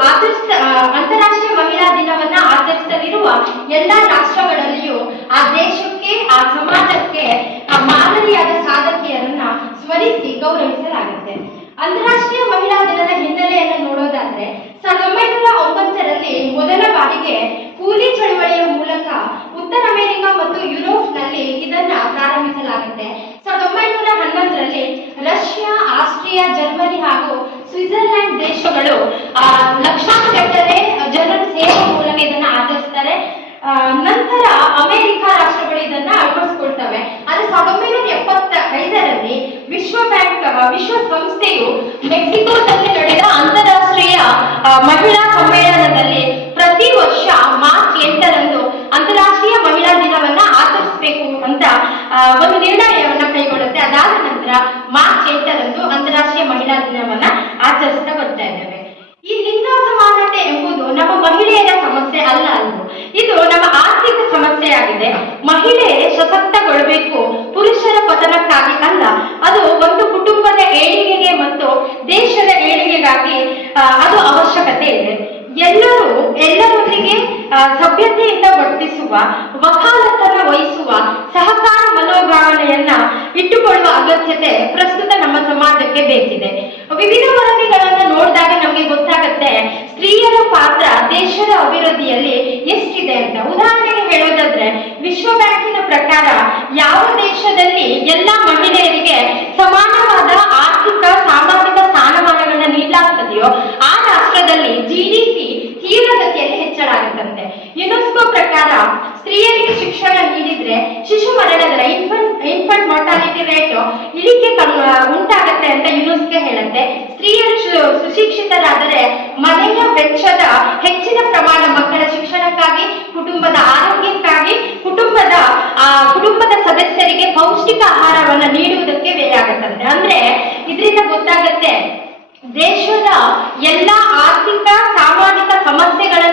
ಆಚರಿಸ ಆ, ಅಂತಾರಾಷ್ಟ್ರೀಯ ಮಹಿಳಾ ದಿನವನ್ನ ಆಚರಿಸಲಿರುವ ಎಲ್ಲಾ ರಾಷ್ಟ್ರಗಳಲ್ಲಿಯೂ ಆ ದೇಶಕ್ಕೆ ಆ ಸಮಾಜಕ್ಕೆ ಆ ಮಾದರಿಯಾದ ಸಾಧಕಿಯರನ್ನ ಸ್ಮರಿಸಿ ಗೌರವಿಸಲಾಗುತ್ತೆ. ಅಂತಾರಾಷ್ಟ್ರೀಯ ಮಹಿಳಾ ದಿನದ ಹಿನ್ನೆಲೆಯನ್ನು ಸ್ವಿಟ್ಜರ್ಲ್ಯಾಂಡ್ ದೇಶಗಳು ಆ, ಲಕ್ಷಾನುಗಟ್ಟಲೆ ಜನರು ಸೇವೆ ಮೂಲಕ ಇದನ್ನ ಆಚರಿಸ್ತಾರೆ. ನಂತರ ಅಮೆರಿಕ ರಾಷ್ಟ್ರಗಳು ಇದನ್ನ ಅಳವಡಿಸ್ಕೊಳ್ತವೆ. ಆದ್ರೆ ಸಾವಿರದ ಒಂಬೈನೂರ ಎಪ್ಪತ್ತ ಐದರಲ್ಲಿ ವಿಶ್ವ ಬ್ಯಾಂಕ್ ವಿಶ್ವಸಂಸ್ಥೆಯು ವಿಶ್ವ ಸಂಸ್ಥೆಯು ಮೆಕ್ಸಿಕೋದಲ್ಲಿ ನಡೆದ ಅಂತಾರಾಷ್ಟ್ರೀಯ ಮಹಿಳಾ ಸಮ್ಮೇಳನದಲ್ಲಿ ಪ್ರತಿ ವರ್ಷ ಮಾರ್ಚ್ ಎಂಟರಂದು ಅಂತಾರಾಷ್ಟ್ರೀಯ ಮಹಿಳಾ ದಿನವನ್ನ ಆಚರಿಸಬೇಕು ಅಂತ ಒಂದು ನಿರ್ಣಯವನ್ನ ಕೈಗೊಳ್ಳುತ್ತೆ. ಅದಾದ ನಂತರ ಮಾರ್ಚ್ ಅಂತಾರಾಷ್ಟ್ರೀಯ ಮಹಿಳಾ ದಿನವನ್ನ ಆಚರಿಸ್ತಾ ಬರ್ತಾ ಇದ್ದೇವೆ. ಈ ಲಿಂಗ ಸಮಾನತೆ ಎಂಬುದು ನಮ್ಮ ಮಹಿಳೆಯರ ಸಮಸ್ಯೆ ಅಲ್ಲ ಅಂದ್ರು. ಇದು ನಮ್ಮ ಆರ್ಥಿಕ ಸಮಸ್ಯೆಯಾಗಿದೆ ಮಹಿಳೆ ಸಶಕ್ತಗೊಳ್ಳಬೇಕು ಪುರುಷರ ಪತನಕ್ಕಾಗಿ ಅಲ್ಲ. ಅದು ಒಂದು ಕುಟುಂಬದ ಏಳಿಗೆಗೆ ಮತ್ತು ದೇಶದ ಏಳಿಗೆಗಾಗಿ ಅದು ಅವಶ್ಯಕತೆ ಇದೆ. ಎಲ್ಲರೂ, ಎಲ್ಲರೊಂದಿಗೆ ಸಭ್ಯತೆಯಿಂದ ವರ್ತಿಸುವ, ವಕಾಲತನ ವಹಿಸುವ, ಸಹಕಾರ ಮನೋಭಾವನೆಯನ್ನ ಇಟ್ಟುಕೊಳ್ಳುವ ಅಗತ್ಯತೆ ಪ್ರಸ್ತುತ ನಮ್ಮ ಸಮಾಜಕ್ಕೆ ಬೇಕಿದೆ. ವಿವಿಧ ವರದಿಗಳನ್ನ ನೋಡಿದಾಗ ನಮಗೆ ಗೊತ್ತಾಗುತ್ತೆ, ಸ್ತ್ರೀಯರ ಪಾತ್ರ ದೇಶದ ಅಭಿವೃದ್ಧಿಯಲ್ಲಿ ಎಷ್ಟಿದೆ ಅಂತ. ಉದಾಹರಣೆಗೆ ಹೇಳೋದಾದ್ರೆ, ವಿಶ್ವ ಬ್ಯಾಂಕಿನ ಪ್ರಕಾರ ಯಾವ ದೇಶದಲ್ಲಿ ಎಲ್ಲ ಮಹಿಳೆಯರಿಗೆ ಸಮಾನವಾದ ಆರ್ಥಿಕ, ಸಾಮಾಜಿಕ ಸ್ಥಾನಮಾನಗಳನ್ನ ನೀಡಲಾಗ್ತದೆಯೋ, ಆ ರಾಷ್ಟ್ರದಲ್ಲಿ ಜಿಡಿಪಿ ತೀವ್ರಗತಿಯಲ್ಲಿ ಹೆಚ್ಚಳ ಆಗುತ್ತಂತೆ. ಯುನೆಸ್ಕೋ ಪ್ರಕಾರ ಸ್ತ್ರೀಯರಿಗೆ ಶಿಕ್ಷಣ ನೀಡಿದ್ರೆ ಶಿಶು ಮರಣದ ಇನ್ಫಂಟ್ ಇನ್ಫಂಟ್ ಮಾರ್ಟಾಲಿಟಿ ರೇಟ್ ಇಳಿಕೆ ಉಂಟಾಗತ್ತೆ ಅಂತ ಯುನೆಸ್ಕೋ ಹೇಳುತ್ತೆ. ಸ್ತ್ರೀಯರು ಸುಶಿಕ್ಷಿತರಾದರೆ ಮನೆಯ ವೆಚ್ಚದ ಹೆಚ್ಚಿನ ಪ್ರಮಾಣ ಮಕ್ಕಳ ಶಿಕ್ಷಣಕ್ಕಾಗಿ ಕುಟುಂಬದ ಆರೋಗ್ಯಕ್ಕಾಗಿ ಕುಟುಂಬದ ಆ, ಕುಟುಂಬದ ಸದಸ್ಯರಿಗೆ ಪೌಷ್ಟಿಕ ಆಹಾರವನ್ನ ನೀಡುವುದಕ್ಕೆ ವ್ಯಯ ಆಗುತ್ತಂತೆ. ಅಂದ್ರೆ ಇದರಿಂದ ಗೊತ್ತಾಗತ್ತೆ ದೇಶದ ಎಲ್ಲ ಆರ್ಥಿಕ ಸಾಮಾಜಿಕ ಸಮಸ್ಯೆಗಳನ್ನ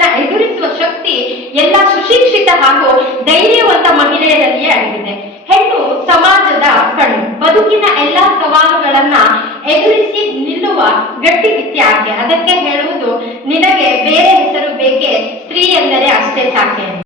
ಎದುರಿಸಿ ನಿಲ್ಲುವ ಗಟ್ಟಿಗಿತ್ತಿ ಆಕೆ ಅದಕ್ಕೆ ಹೇಳುವುದು ನಿನಗೆ ಬೇರೆ ಹೆಸರು ಬೇಕೆ? ಸ್ತ್ರೀ ಎಂದರೆ ಅಷ್ಟೇ ಸಾಕೆ